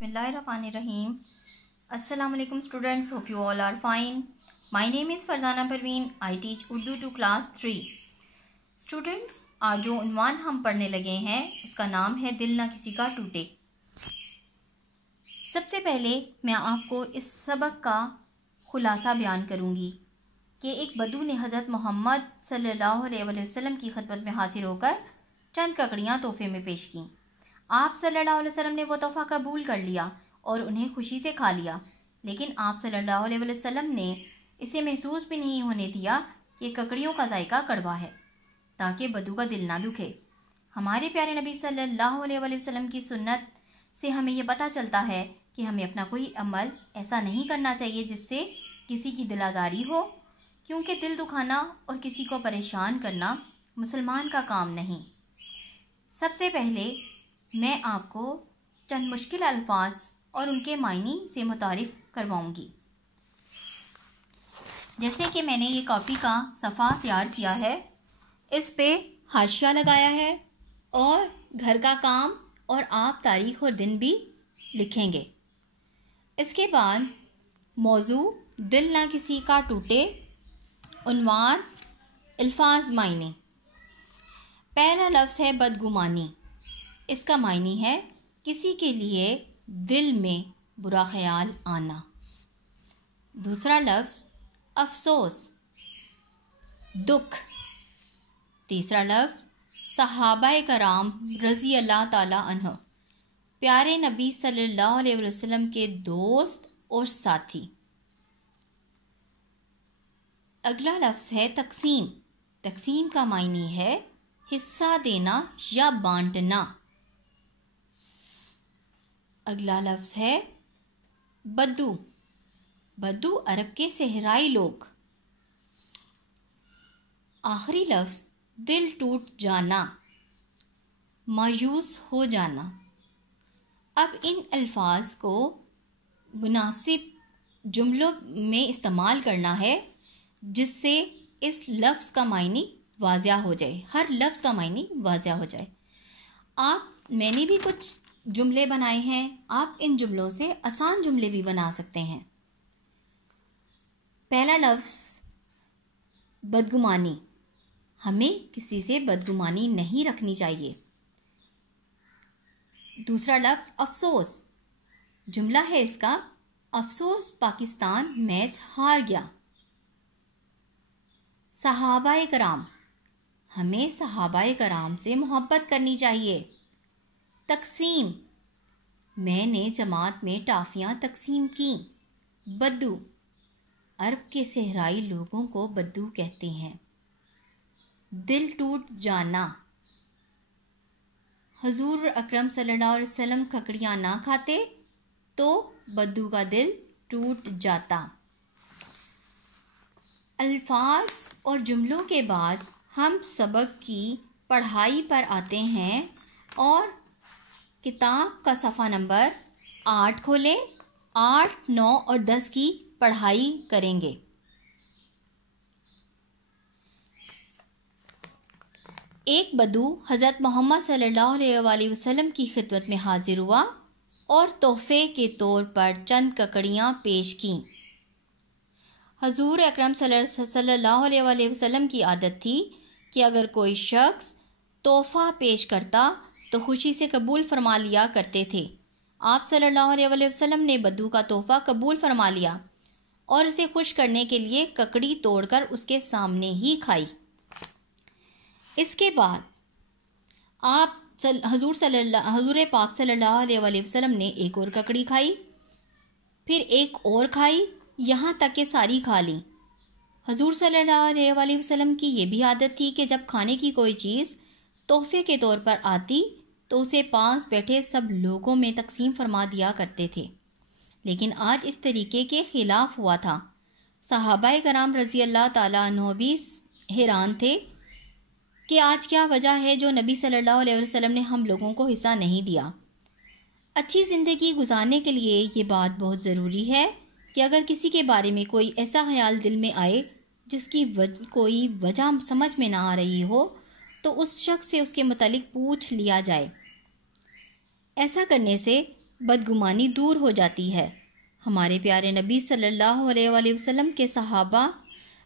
Bismillahirrahmanirrahim. Assalamu alaikum students. Hope you all are fine. My name is Farzana Parveen. I teach Urdu to class 3. Students, आज जो उन्वान हम पढ़ने लगे हैं उसका नाम है दिल ना किसी का टूटे। सबसे पहले मैं आपको इस सबक का खुलासा बयान करूंगी कि एक बदू ने हज़रत मोहम्मद सल्लल्लाहु अलैहि वसल्लम की खिदमत में हाजिर होकर चंद ककड़ियाँ तोहफे में पेश की। आप सल्लल्लाहु अलैहि वसल्लम ने वो तोहफ़ा कबूल कर लिया और उन्हें खुशी से खा लिया, लेकिन आप सल्लल्लाहु अलैहि वसल्लम ने इसे महसूस भी नहीं होने दिया कि ककड़ियों का जायका कड़वा है, ताकि बदू का दिल ना दुखे। हमारे प्यारे नबी सल्लल्लाहु अलैहि वसल्लम की सुन्नत से हमें यह पता चलता है कि हमें अपना कोई अमल ऐसा नहीं करना चाहिए जिससे किसी की दिल आज़ारी हो, क्योंकि दिल दुखाना और किसी को परेशान करना मुसलमान का काम नहीं। सबसे पहले मैं आपको चंद मुश्किल अल्फाज और उनके मायने से मुतारिफ करवाऊंगी। जैसे कि मैंने ये कॉपी का सफ़ा तैयार किया है, इस पे हाशिया लगाया है और घर का काम और आप तारीख और दिन भी लिखेंगे। इसके बाद मौजू दिल ना किसी का टूटे, उन्वान, अल्फाज, मायने। पहला लफ्ज़ है बदगुमानी। इसका मायने है किसी के लिए दिल में बुरा ख्याल आना। दूसरा लफ्ज़ अफसोस, दुख। तीसरा लफ्ज़ सहाबाए कराम रज़ी अल्लाह ताला अन्हु, प्यारे नबी सल्लल्लाहु अलैहि वसल्लम के दोस्त और साथी। अगला लफ्ज़ है तकसीम। तकसीम का मायने है हिस्सा देना या बांटना। अगला लफ्ज़ है बद्दू। बद्दू अरब के सहराई लोग। आखिरी लफ्ज़ दिल टूट जाना, मायूस हो जाना। अब इन अल्फाज को मुनासिब जुमलों में इस्तेमाल करना है जिससे इस लफ्ज़ का मायने वाज़िया हो जाए, हर लफ्ज़ का मायने वाज़िया हो जाए। मैंने भी कुछ जुमले बनाए हैं, आप इन जुमलों से आसान जुमले भी बना सकते हैं। पहला लफ्ज़ बदगुमानी। हमें किसी से बदगुमानी नहीं रखनी चाहिए। दूसरा लफ्ज़ अफसोस। जुमला है इसका, अफसोस पाकिस्तान मैच हार गया। सहाबाए कराम। हमें सहाबाए कराम से मोहब्बत करनी चाहिए। तकसीम। मैंने जमात में टाफियाँ तकसीम की। बद्दू। अरब के सहराई लोगों को बद्दू कहते हैं। दिल टूट जाना। हुजूर अकरम सल्लल्लाहु अलैहि वसल्लम ककड़ियाँ ना खाते तो बद्दू का दिल टूट जाता। अल्फाज और जुमलों के बाद हम सबक की पढ़ाई पर आते हैं और किताब का सफ़ा नंबर 8 खोलें। 8, 9 और 10 की पढ़ाई करेंगे। एक बदू हज़रत मोहम्मद सल्लल्लाहु अलैहि वसल्लम की खिदमत में हाजिर हुआ और तोहफे के तौर पर चंद ककड़ियाँ पेश की। हुजूर अकरम सल्लल्लाहु अलैहि वसल्लम की आदत थी कि अगर कोई शख्स तोहफ़ा पेश करता तो खुशी से कबूल फरमा लिया करते थे। आप सल्लल्लाहु अलैहि वसल्लम ने बद्दू का तोहफ़ा कबूल फरमा लिया और उसे खुश करने के लिए ककड़ी तोड़कर उसके सामने ही खाई। इसके बाद हुजूर पाक सल्लल्लाहु अलैहि वसल्लम ने एक और ककड़ी खाई, फिर एक और खाई, यहाँ तक कि सारी खा ली। हुजूर सल्लल्लाहु अलैहि वसल्लम की ये भी आदत थी कि जब खाने की कोई चीज़ तोहफे के तौर पर आती तो उसे पास बैठे सब लोगों में तकसीम फरमा दिया करते थे, लेकिन आज इस तरीके के खिलाफ हुआ था। सहाबाए कराम रज़ी अल्लाह ताला अन्हु भी हैरान थे कि आज क्या वजह है जो नबी सल्लल्लाहु अलैहि वसल्लम ने हम लोगों को हिस्सा नहीं दिया। अच्छी ज़िंदगी गुजारने के लिए ये बात बहुत ज़रूरी है कि अगर किसी के बारे में कोई ऐसा ख्याल दिल में आए जिसकी कोई वजह समझ में ना आ रही हो तो उस शख्स से उसके मुतालिक पूछ लिया जाए। ऐसा करने से بدگمانی دور ہو جاتی ہے۔ ہمارے پیارے نبی صلی اللہ علیہ وآلہ وسلم کے صحابہ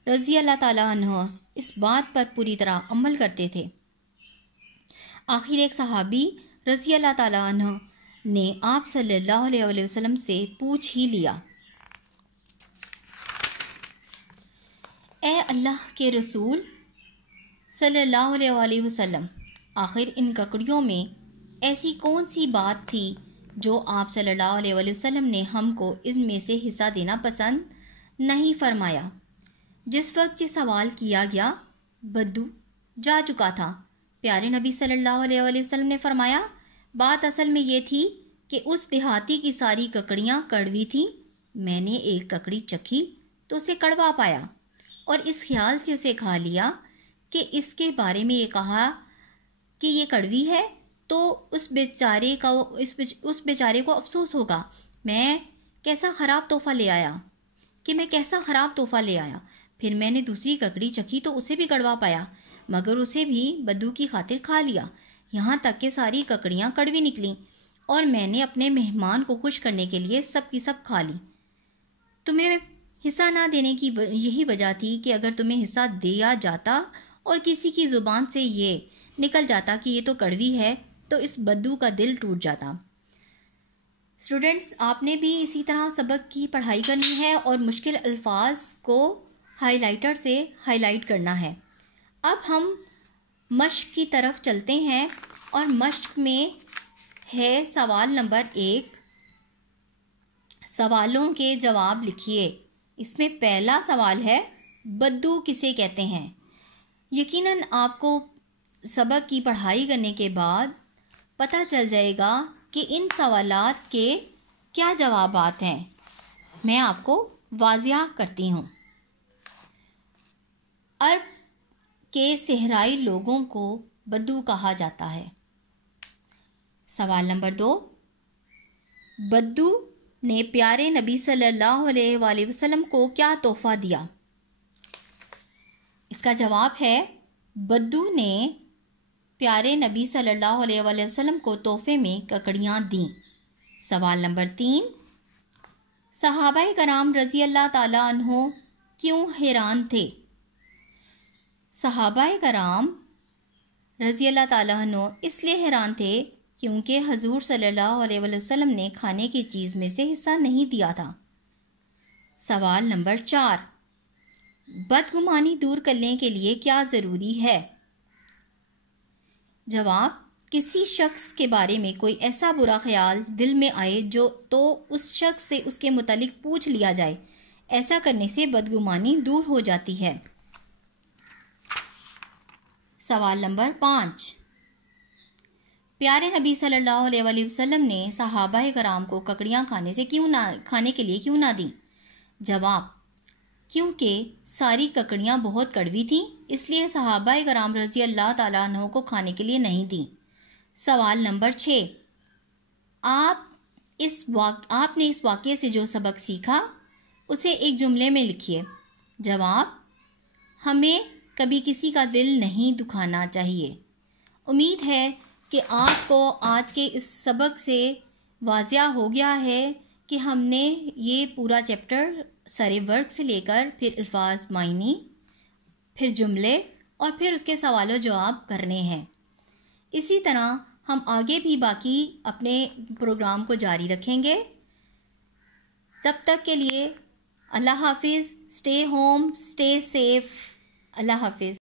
رضی اللہ تعالیٰ عنہ اس بات پر پوری طرح عمل کرتے تھے۔ آخر ایک صحابی رضی اللہ تعالیٰ عنہ نے آپ صلی اللہ علیہ وآلہ وسلم سے پوچھ ہی لیا، اے اللہ کے رسول صلی اللہ علیہ وآلہ وسلم، آخر ان ککڑیوں میں ایسی کون سی بات تھی جو آپ صلی اللہ علیہ وآلہ وسلم نے ہم کو ان میں سے حصہ دینا پسند نہیں فرمایا؟ جس وقت یہ سوال کیا گیا بدو جا چکا تھا۔ پیارے نبی صلی اللہ علیہ وآلہ وسلم نے فرمایا، بات اصل میں یہ تھی کہ اس دیہاتی کی ساری ککڑیاں کڑوی تھیں۔ میں نے ایک ککڑی چکھی تو اسے کڑوا پایا اور اس خیال سے اسے کھا لیا کہ اس کے بارے میں یہ کہا کہ یہ کڑوی ہے تو اس بیچارے کو افسوس ہوگا، میں کیسا خراب تحفہ لے آیا پھر میں نے دوسری ککڑی چکھی تو اسے بھی کڑوا پایا، مگر اسے بھی بدو کی خاطر کھا لیا، یہاں تک کہ ساری ککڑیاں کڑوی نکلیں اور میں نے اپنے مہمان کو خوش کرنے کے لیے سب کی سب کھا لی۔ تمہیں حصہ نہ دینے کی یہی وجہ تھی کہ اگر تمہیں حصہ دیا جاتا اور کسی کی زبان سے یہ نکل جاتا کہ یہ تو کڑوی ہے تو اس بدو کا دل ٹوٹ جاتا۔ اسٹوڈنٹس، آپ نے بھی اسی طرح سبق کی پڑھائی کرنی ہے اور مشکل الفاظ کو ہائی لائٹر سے ہائی لائٹ کرنا ہے۔ اب ہم مشق کی طرف چلتے ہیں اور مشق میں ہے سوال نمبر 1، سوالوں کے جواب لکھیے۔ اس میں پہلا سوال ہے بدو کسے کہتے ہیں؟ یقیناً آپ کو سبق کی پڑھائی کرنے کے بعد پتہ چل جائے گا کہ ان سوالات کے کیا جوابات ہیں۔ میں آپ کو واضح کرتی ہوں۔ عرب کے صحرائی لوگوں کو بدو کہا جاتا ہے۔ سوال نمبر 2، بدو نے پیارے نبی صلی اللہ علیہ وآلہ وسلم کو کیا تحفہ دیا؟ اس کا جواب ہے بدو نے پیارے نبی صلی اللہ علیہ وآلہ وسلم کو تحفے میں ککڑیاں دیں۔ سوال نمبر 3، صحابہ کرام رضی اللہ تعالیٰ عنہ کیوں حیران تھے؟ صحابہ کرام رضی اللہ تعالیٰ عنہ اس لیے حیران تھے کیونکہ حضور صلی اللہ علیہ وآلہ وسلم نے کھانے کی چیز میں سے حصہ نہیں دیا تھا۔ سوال نمبر 4، بدگمانی دور کرنے کے لیے کیا ضروری ہے؟ جواب، کسی شخص کے بارے میں کوئی ایسا برا خیال دل میں آئے تو اس شخص سے اس کے متعلق پوچھ لیا جائے، ایسا کرنے سے بدگمانی دور ہو جاتی ہے۔ سوال نمبر 5، پیارے نبی صلی اللہ علیہ وآلہ وسلم نے صحابہ کرام کو ککڑیاں کھانے کے لیے کیوں نہ دیں؟ جواب، کیونکہ ساری ککڑیاں بہت کڑوی تھیں، اس لیے صحابہ کرام رضی اللہ تعالیٰ عنہ کو کھانے کے لیے نہیں دیں۔ سوال نمبر 6، آپ نے اس واقعے سے جو سبق سیکھا اسے ایک جملے میں لکھیے۔ جواب، ہمیں کبھی کسی کا دل نہیں دکھانا چاہیے۔ امید ہے کہ آپ کو آج کے اس سبق سے واضح ہو گیا ہے کہ ہم نے یہ پورا چیپٹر سارے ورک سے لے کر پھر الفاظ معنی، پھر جملے اور پھر اس کے سوال و جواب کرنے ہیں۔ اسی طرح ہم آگے بھی باقی اپنے پروگرام کو جاری رکھیں گے۔ تب تک کے لیے اللہ حافظ، اسٹے ہوم، اسٹے سیف، اللہ حافظ۔